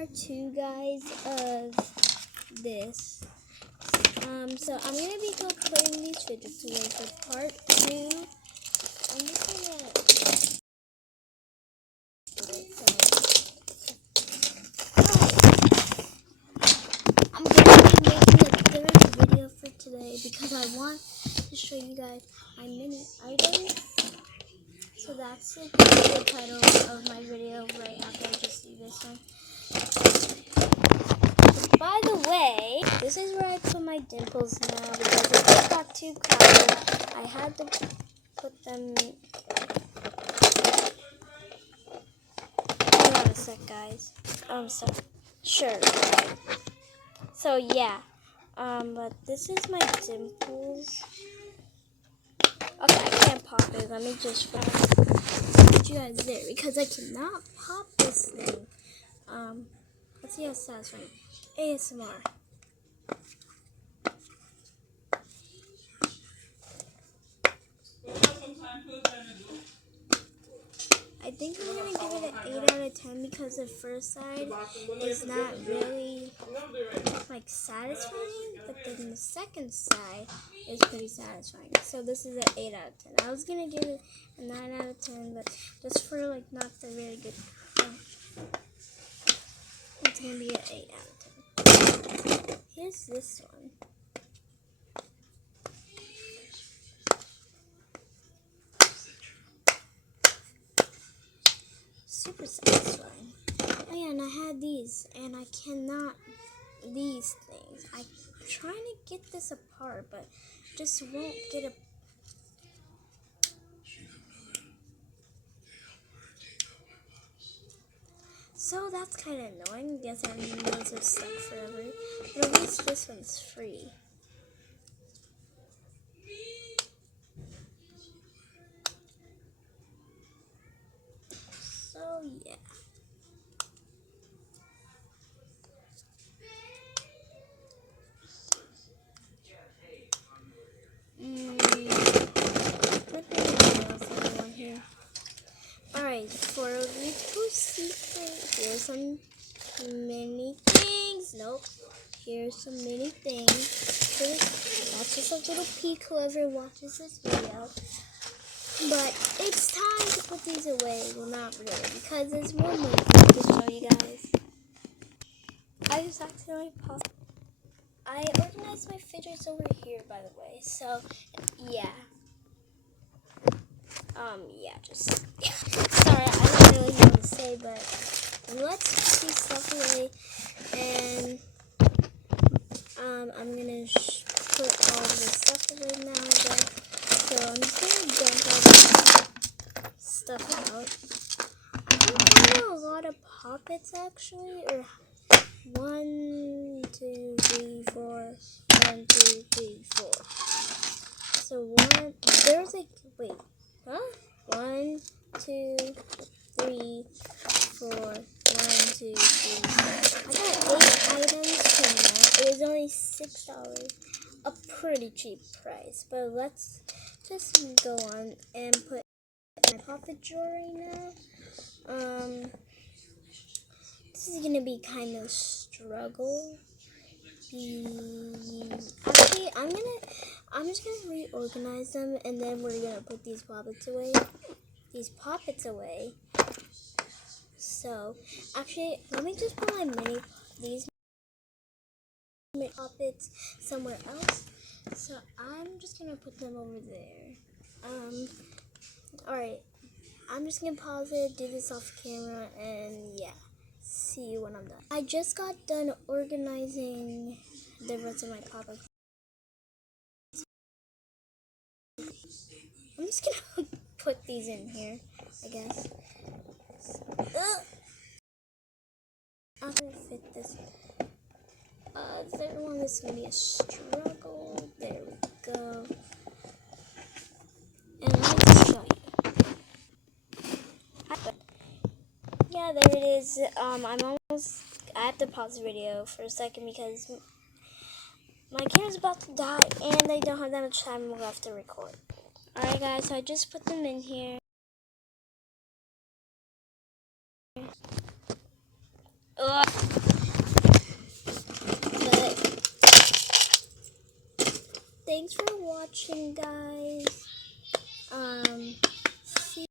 part 2, guys, of this. So I'm gonna be putting these fidgets away for part 2. I'm just gonna I'm gonna be making a third video for today because I want to show you guys my mini items. So that's the title of my video right after I just do this one. By the way, this is where I put my dimples now because it just got too crowded. I had to put them. Hang on a sec, guys. So sure. So yeah. But this is my dimples. Okay, I can't pop it. Let me just put you guys there because I cannot pop this thing. Let's see how satisfying. ASMR. I think I'm gonna give it an 8 out of 10 because the first side is not really like satisfying, but then the second side is pretty satisfying. So this is an 8 out of 10. I was gonna give it a 9 out of 10, but just for like not the really good crunch, it's gonna be an 8 out of 10. Here's this one. Super satisfying. Oh yeah, and I had these, and I cannot, these things. I'm trying to get this apart, but just won't get a. So that's kind of annoying. I guess having those are stuck forever, but at least this one's free. So yeah. Alright, for a little secret, here's some mini things. Nope. Here's some mini things. That's just a little peek, whoever watches this video. But it's time to put these away. Well, not really, because there's more things to show you guys. I just accidentally paused. I organized my fidgets over here, by the way. So, yeah. Yeah. Sorry, I don't really know what to say, but let's put these stuff away. And I'm gonna put all this stuff away now. So I'm just gonna dump all this stuff out. I don't have a lot of poppets actually, or 1, 2, 3, 4. 1, 2, 3, 4. So there's like, wait, huh? 1, 2, 3, 4. 1, 2, 3, 4. I got 8 items from that. It was only $6, a pretty cheap price. But let's just go on and put my poppet jewelry now. This is gonna be kind of struggle. Actually, I'm just gonna reorganize them, and then we're gonna put these poppets away. So, actually, let me just put these mini poppets somewhere else. So I'm just gonna put them over there. Alright, I'm just gonna pause it, do this off camera, and yeah. See you when I'm done. I just got done organizing the rest of my pop-up. I'm just gonna put these in here, I guess. I'm gonna fit this. The third one is gonna be a struggle. There we go. And let me just show you. Yeah, there it is. I have to pause the video for a second because my camera's about to die and I don't have that much time left to record. Alright guys, so I just put them in here. Ugh. thanks for watching, guys.